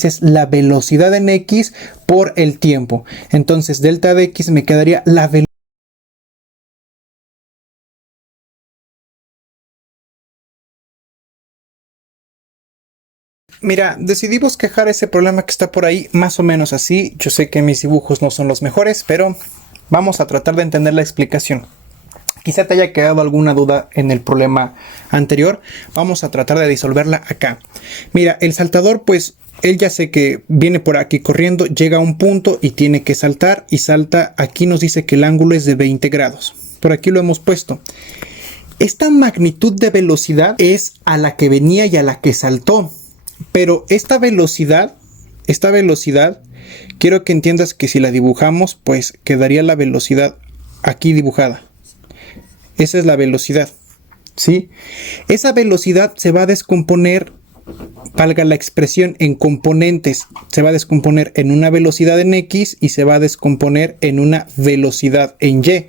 x es la velocidad en x por el tiempo. Entonces delta de x me quedaría la velocidad. Mira, decidí bosquejar ese problema que está por ahí más o menos así. Yo sé que mis dibujos no son los mejores, pero vamos a tratar de entender la explicación. Quizá te haya quedado alguna duda en el problema anterior. Vamos a tratar de disolverla acá. Mira, el saltador, pues, él ya sé que viene por aquí corriendo, llega a un punto y tiene que saltar. Y salta, aquí nos dice que el ángulo es de 20 grados. Por aquí lo hemos puesto. Esta magnitud de velocidad es a la que venía y a la que saltó. Pero esta velocidad, quiero que entiendas que si la dibujamos, pues quedaría la velocidad aquí dibujada. Esa es la velocidad, ¿sí? Esa velocidad se va a descomponer, valga la expresión, en componentes. Se va a descomponer en una velocidad en X y se va a descomponer en una velocidad en Y.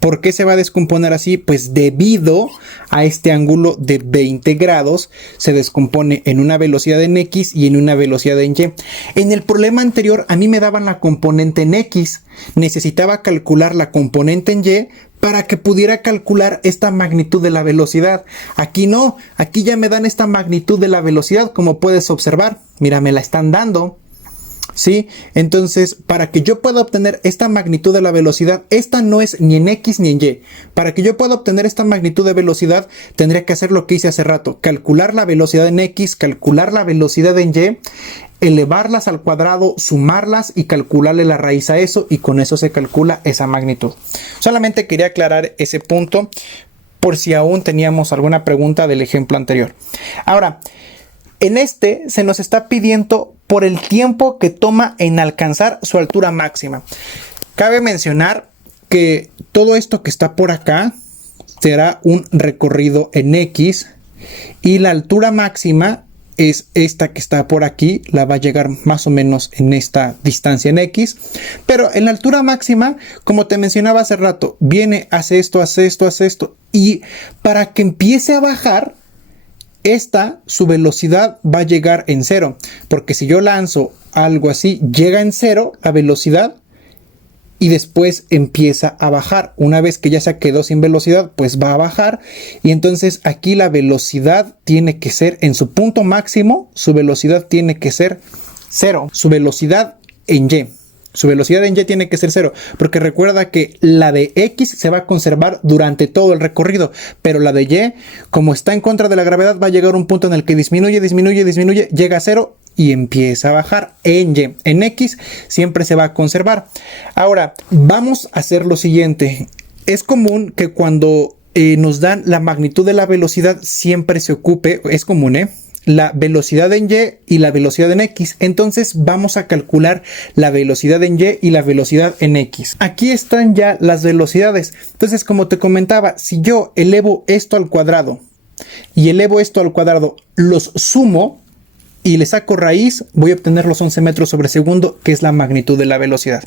¿Por qué se va a descomponer así? Pues debido a este ángulo de 20 grados, se descompone en una velocidad en X y en una velocidad en Y. En el problema anterior, a mí me daban la componente en X. Necesitaba calcular la componente en Y para que pudiera calcular esta magnitud de la velocidad. Aquí no, aquí ya me dan esta magnitud de la velocidad, como puedes observar. Mira, me la están dando, ¿sí? Entonces, para que yo pueda obtener esta magnitud de la velocidad, esta no es ni en X ni en Y. Para que yo pueda obtener esta magnitud de velocidad, tendría que hacer lo que hice hace rato. Calcular la velocidad en X, calcular la velocidad en Y, elevarlas al cuadrado, sumarlas y calcularle la raíz a eso, y con eso se calcula esa magnitud. Solamente quería aclarar ese punto por si aún teníamos alguna pregunta del ejemplo anterior. Ahora, en este se nos está pidiendo por el tiempo que toma en alcanzar su altura máxima. Cabe mencionar que todo esto que está por acá será un recorrido en X y la altura máxima es esta que está por aquí, la va a llegar más o menos en esta distancia en X, pero en la altura máxima, como te mencionaba hace rato, viene, hace esto, y para que empiece a bajar, su velocidad va a llegar en 0, porque si yo lanzo algo así, llega en 0 la velocidad, y después empieza a bajar. Una vez que ya se quedó sin velocidad, pues va a bajar. Y entonces aquí la velocidad tiene que ser en su punto máximo. Su velocidad tiene que ser 0. Su velocidad en Y. Su velocidad en Y tiene que ser 0. Porque recuerda que la de X se va a conservar durante todo el recorrido. Pero la de Y, como está en contra de la gravedad, va a llegar a un punto en el que disminuye, llega a 0. Y empieza a bajar en Y. En X siempre se va a conservar. Ahora, vamos a hacer lo siguiente. Es común que cuando nos dan la magnitud de la velocidad siempre se ocupe, es común, la velocidad en Y y la velocidad en X. Entonces vamos a calcular la velocidad en Y y la velocidad en X. Aquí están ya las velocidades. Entonces, como te comentaba, si yo elevo esto al cuadrado y elevo esto al cuadrado, los sumo y le saco raíz, voy a obtener los 11 metros sobre segundo, que es la magnitud de la velocidad.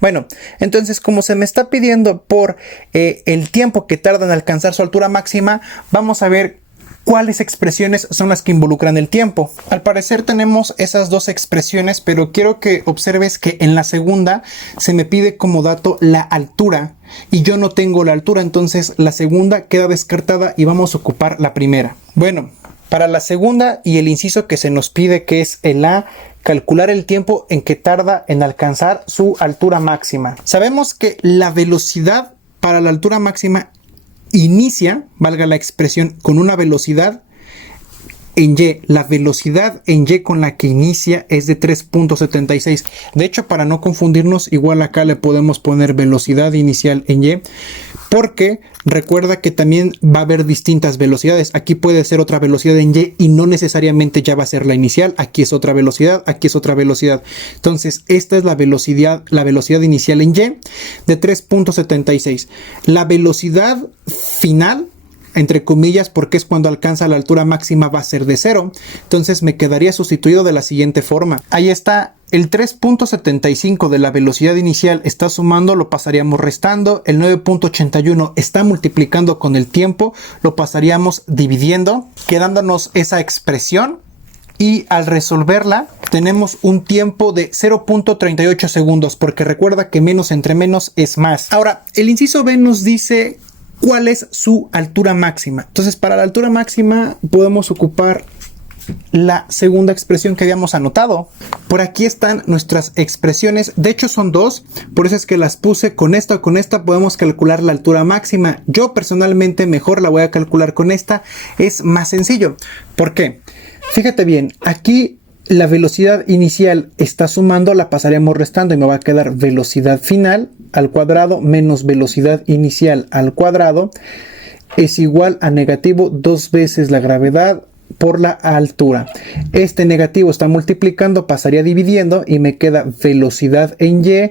Bueno, entonces como se me está pidiendo por el tiempo que tarda en alcanzar su altura máxima, vamos a ver cuáles expresiones son las que involucran el tiempo. Al parecer tenemos esas dos expresiones, pero quiero que observes que en la segunda se me pide como dato la altura y yo no tengo la altura, entonces la segunda queda descartada y vamos a ocupar la primera. Bueno, para la segunda y el inciso que se nos pide, que es el A, calcular el tiempo en que tarda en alcanzar su altura máxima. Sabemos que la velocidad para la altura máxima inicia, valga la expresión, con una velocidad en Y. La velocidad en Y con la que inicia es de 3.76. De hecho, para no confundirnos, igual acá le podemos poner velocidad inicial en Y, porque recuerda que también va a haber distintas velocidades. Aquí puede ser otra velocidad en Y y no necesariamente ya va a ser la inicial. Aquí es otra velocidad, aquí es otra velocidad. Entonces, esta es la velocidad inicial en Y de 3.76. La velocidad final, entre comillas, porque es cuando alcanza la altura máxima, va a ser de 0. Entonces me quedaría sustituido de la siguiente forma. Ahí está, el 3.75 de la velocidad inicial está sumando, lo pasaríamos restando. El 9.81 está multiplicando con el tiempo, lo pasaríamos dividiendo, quedándonos esa expresión y al resolverla tenemos un tiempo de 0.38 segundos, porque recuerda que menos entre menos es más. Ahora, el inciso B nos dice cuál es su altura máxima. Entonces, para la altura máxima podemos ocupar la segunda expresión que habíamos anotado. Por aquí están nuestras expresiones. De hecho son dos, por eso es que las puse con esta o con esta. Podemos calcular la altura máxima. Yo personalmente mejor la voy a calcular con esta. Es más sencillo. ¿Por qué? Fíjate bien, aquí la velocidad inicial está sumando, la pasaremos restando y me va a quedar velocidad final al cuadrado menos velocidad inicial al cuadrado es igual a negativo 2 veces la gravedad por la altura. Este negativo está multiplicando, pasaría dividiendo y me queda velocidad en y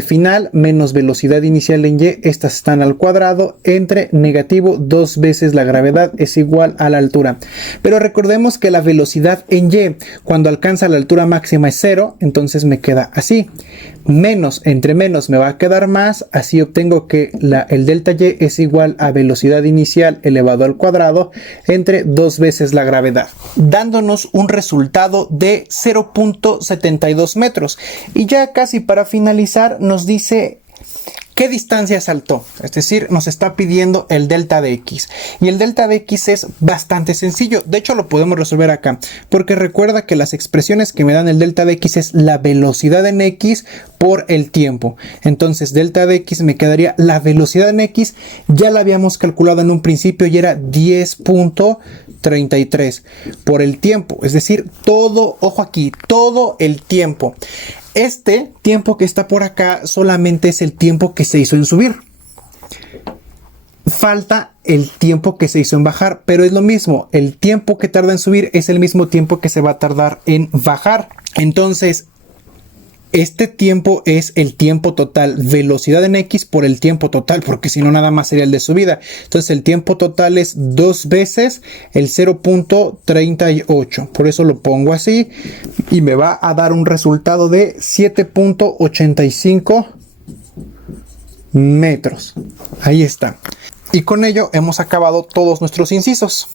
final menos velocidad inicial en y. Estas están al cuadrado entre negativo 2 veces la gravedad es igual a la altura. Pero recordemos que la velocidad en y cuando alcanza la altura máxima es 0, entonces me queda así. Menos entre menos me va a quedar más, así obtengo que el delta y es igual a velocidad inicial elevado al cuadrado entre 2 veces la gravedad, dándonos un resultado de 0.72 metros. Y ya casi para finalizar nos dice qué distancia saltó, es decir, nos está pidiendo el delta de x. Y el delta de x es bastante sencillo, de hecho lo podemos resolver acá, porque recuerda que las expresiones que me dan el delta de x es la velocidad en x por el tiempo. Entonces delta de x me quedaría la velocidad en x, ya la habíamos calculado en un principio y era 10.33 por el tiempo, es decir, todo, ojo aquí, todo el tiempo. Este tiempo que está por acá solamente es el tiempo que se hizo en subir. Falta el tiempo que se hizo en bajar, pero es lo mismo. El tiempo que tarda en subir es el mismo tiempo que se va a tardar en bajar. Entonces, este tiempo es el tiempo total, velocidad en x por el tiempo total, porque si no nada más sería el de subida. Entonces el tiempo total es 2 veces el 0.38. Por eso lo pongo así y me va a dar un resultado de 7.85 metros. Ahí está. Y con ello hemos acabado todos nuestros incisos.